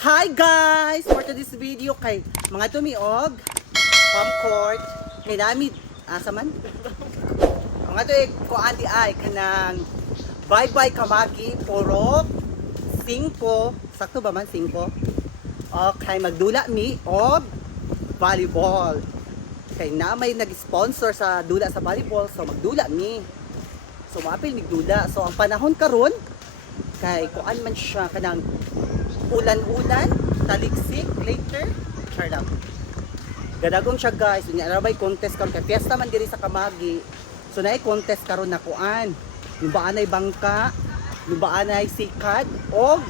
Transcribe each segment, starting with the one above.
Hi guys! For today's video kay mga tumiog, home court, kay namin, asa man? Mga tuig ko anti ay kanang bye-bye kamagi, puro 5, sakto ba man 5? Okay, magdula mi og volleyball. Kay na may nag-sponsor sa dula sa volleyball, so magdula mi. So maapil migdula. So ang panahon karon kay kuan man siya kanang ulan-ulan, taliksik, later, char lang. Gadagong siya guys, unya arabay contest karon kay fiesta man diri sa Kamagi. So naay contest karon na kuan. Nubaanay bangka, nubaanay sikad og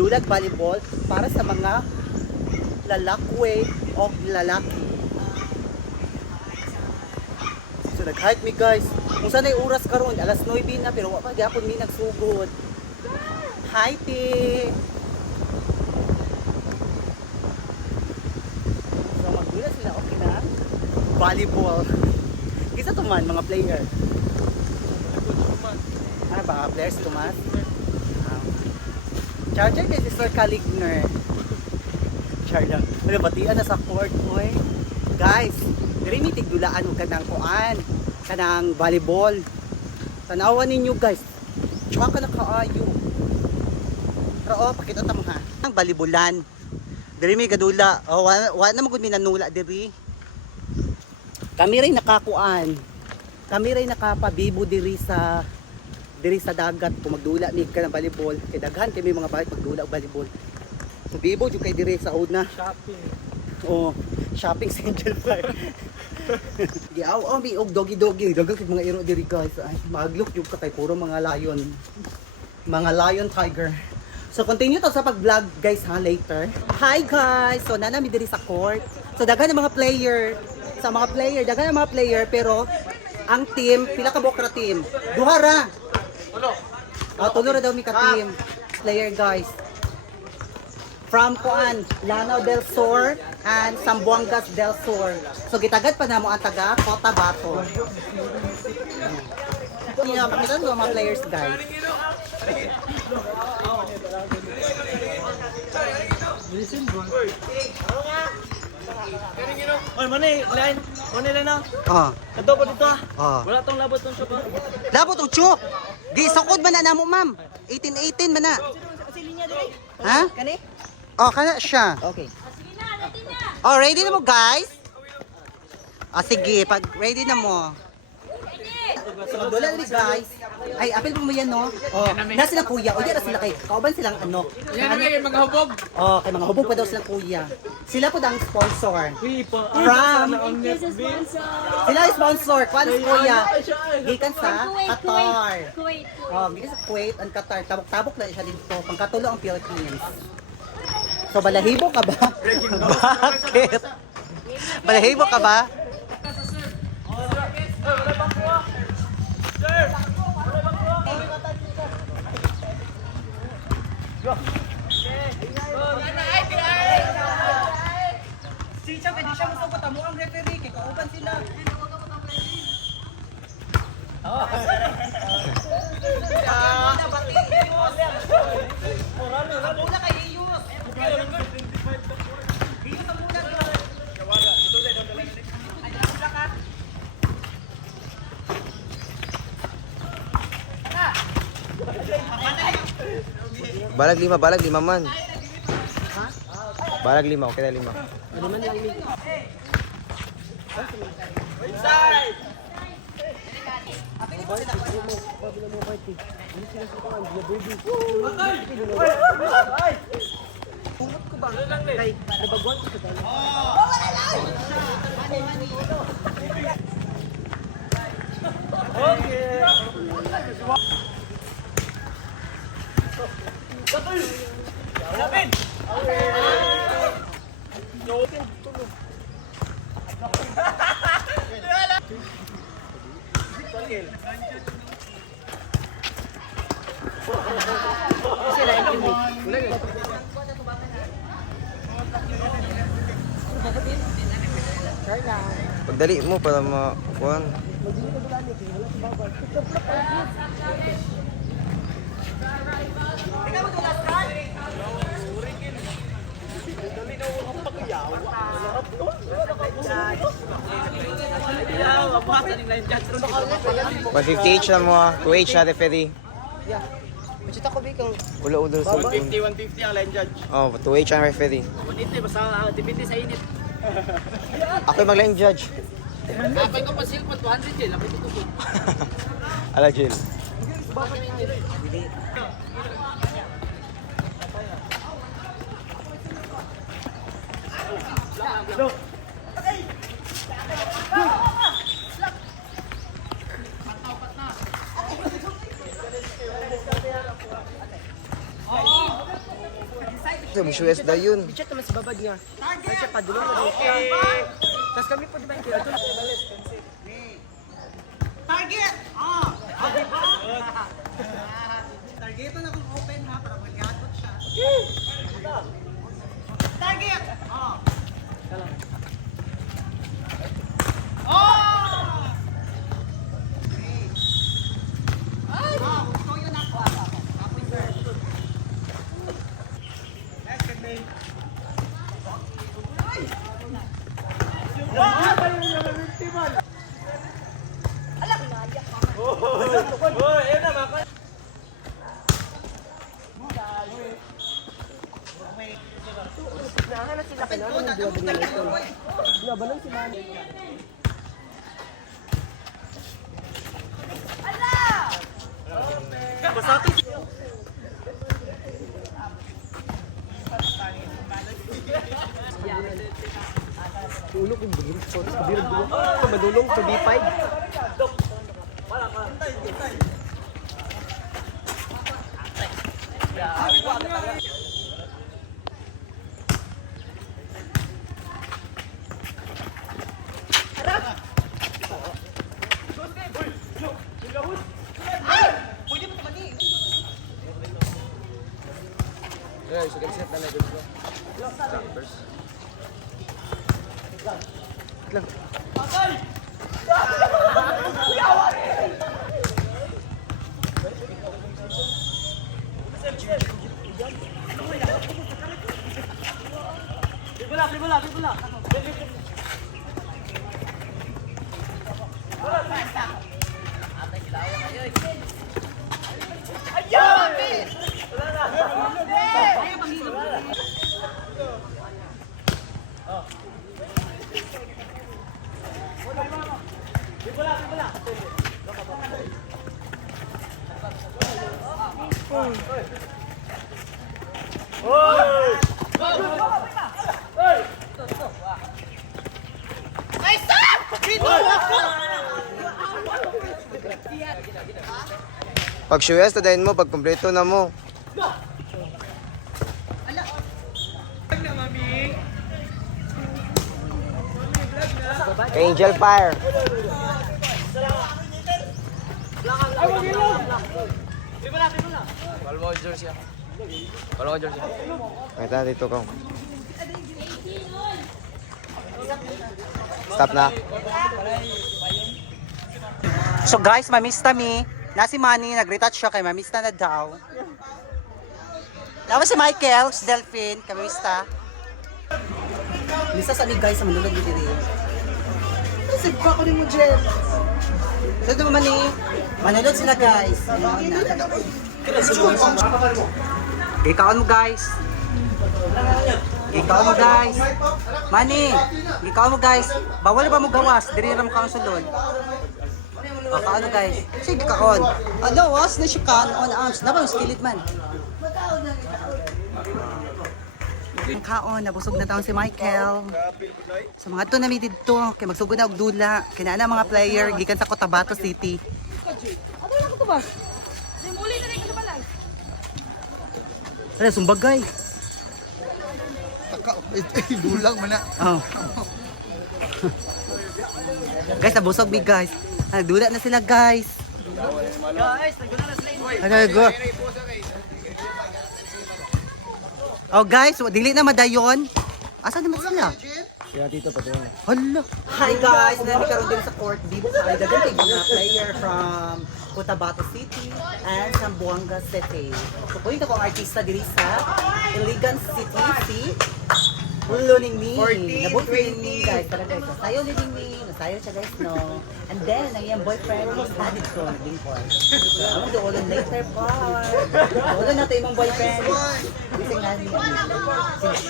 dulag volleyball para sa mga lalakwe o lalaki. So nag-hike mi guys. Kung saan ay oras karon, alas 9 na pero wa pa gyapon mi nagsugod. Hi ti. So magdula sila okay na volleyball. Kisa to man mga player. Ano ba players tumas? Charger kay si Sir Caligner. Char lang. Ano batian na sa court oy. Guys, diri mi tigdulaan og kanang kuan, kanang volleyball. Tanawan ninyo guys. Tsaka na kaayo. Pero pakita ta mo ha. Ang volleyballan. Diri mi gadula. Wa na magud mi nanula diri. Kami ray nakakuan. Kami ray nakapabibo diri sa dagat kung magdula mi kanang volleyball. Kay daghan kay may mga bayot magdula og volleyball. So bibo jud kay diri sa una. Shopping. Oh, shopping sa Angel Fire. Di mi og doggy. Dagang kay mga iro diri guys. Ay, maglok jud ka kay puro mga lion. Mga lion tiger. So continue to sa pag-vlog guys ha later. Hi guys. So nana mi diri sa court. So daghan ang mga player. Daghan ang mga player pero ang team pila ka bokra team. Duha ra. Tulo ra daw mi ka team. Player guys. From Kuan, Lanao del Sur and Sambuangas del Sur. So gitagad pa namo ang taga Cotabato. Pakita mo mga players guys. Listen, bro. Oy, mani, line. Mani lang na. Kadto po dito. Wala tong labot tong shop. Labot og chuk. Di sukod man na namo ma'am. 18 man na. Kasi linya diri. Ha? Kani? Kana siya. Okay. Ready na mo guys? Sige, pag ready na mo. So magdula rin guys. Ay, apel mo yan no? Na silang kuya. O yan na sila kay. Kauban silang ano. Yan na mga hubog. Kay mga hubog pa daw silang kuya. Sila po ang sponsor. From Sila ang sponsor. Kwan kuya. Gikan sa Qatar. Kuwait. Gikan sa Kuwait and Qatar. Tabok-tabok na siya dito. Pangkatulo ang Philippines. So balahibo ka ba? Bakit? Balahibo ka ba? Si Chang, hindi siya masabot. Amo ang referee. Kaya kauban sila. Balag lima man. Balag 5, okay na 5. Pagdali mo para makuhan. Ikaw mo tulas ka? $150 each na mo, 2H na referee. Machita ko bikang. Ulo-ulo sa 150 ang line judge. Oh, 2H ang referee. 180 basta depende sa init. Ako yung mag-line judge. Kapay ko pa silpot 200 din, lapit ito po. Ala, Jill. Mag-US daw yun. Chat naman sa babad niya. Ay siya padulong na daw siya. Tapos kami po diba yung kaya ito? Target! Target na kung open ha, para mag-gagot siya. Target! Ulo kong bagirot ko. Kabirog ko. Madulong sa B5. Pag US, tadayin mo, pag kompleto na mo. Angel Fire. Ito na dito ka. Stop na. So guys, mamista mi. Na si Manny, nag-retouch siya kay mamista na daw. Tapos si Michael, si Delphine, kamista. Mista sa mi guys, sa manulog dito rin. Kasi pa ko rin mo, Jeff. So ito naman eh, manulog sila guys. Ikaw mo guys. Ikaw mo guys. Manny, ikaw mo guys. Bawal ba mo gawas? Diri ram ka ang sulod. O, kaano guys? Sige kaon. Ano, was na siya kan on arms. Naba, skillet man. Ang kaon, nabusog na taon si Michael. Sa mga to nami dito, kay magsugod na og dula. Kinana mga player, gikan sa Cotabato City. Ano lang ito ba? Simuli na rin ka ba lang? Ano, sumbagay. Dulang man na. Oh. Guys, nabusog mi guys. Dula na sila guys. Guys, naguna na sila. Ano, go. Oh guys, dili na madayon. Asan naman sila? Kaya dito pa doon. Hala. Hi guys, nami karon din sa court. Bibo sa ay dagan kay mga player from Cotabato City and Zamboanga City. So po ito ko artista diri sa Iligan City. See? Ulo ning ni. Nabot ning ni guys. Tara guys. Nasayo ni ning ni. Nasayo siya guys no. And then ang iyang boyfriend is studied ko naging ko. Ano do ulo later part. Ulo na to imong boyfriend. Kasi nga ni.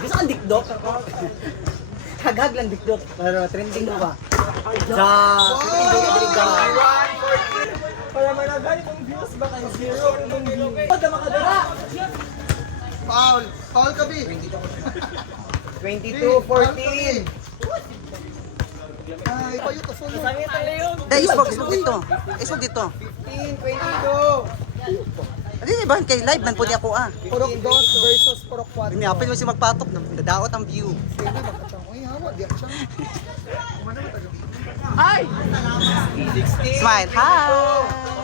Gusto kang dikdok. Kagag lang dikdok. Pero trending mo ba? Ja. Para managani kung views ba kay zero kung view. Pagka makadala. Foul! Foul ka, B! 22-14. Ay, payo to solo. Sangit ang leon. Dahil isbog dito. Isbog dito. 15-22. Ano yun ba? Kay live man po niya ako ah. Purok 2 versus Purok 4. Pinapin mo si magpatok. Dadaot ang view. Sige, magkatang. Uy, hawa, di ako siya. Smile. Hi!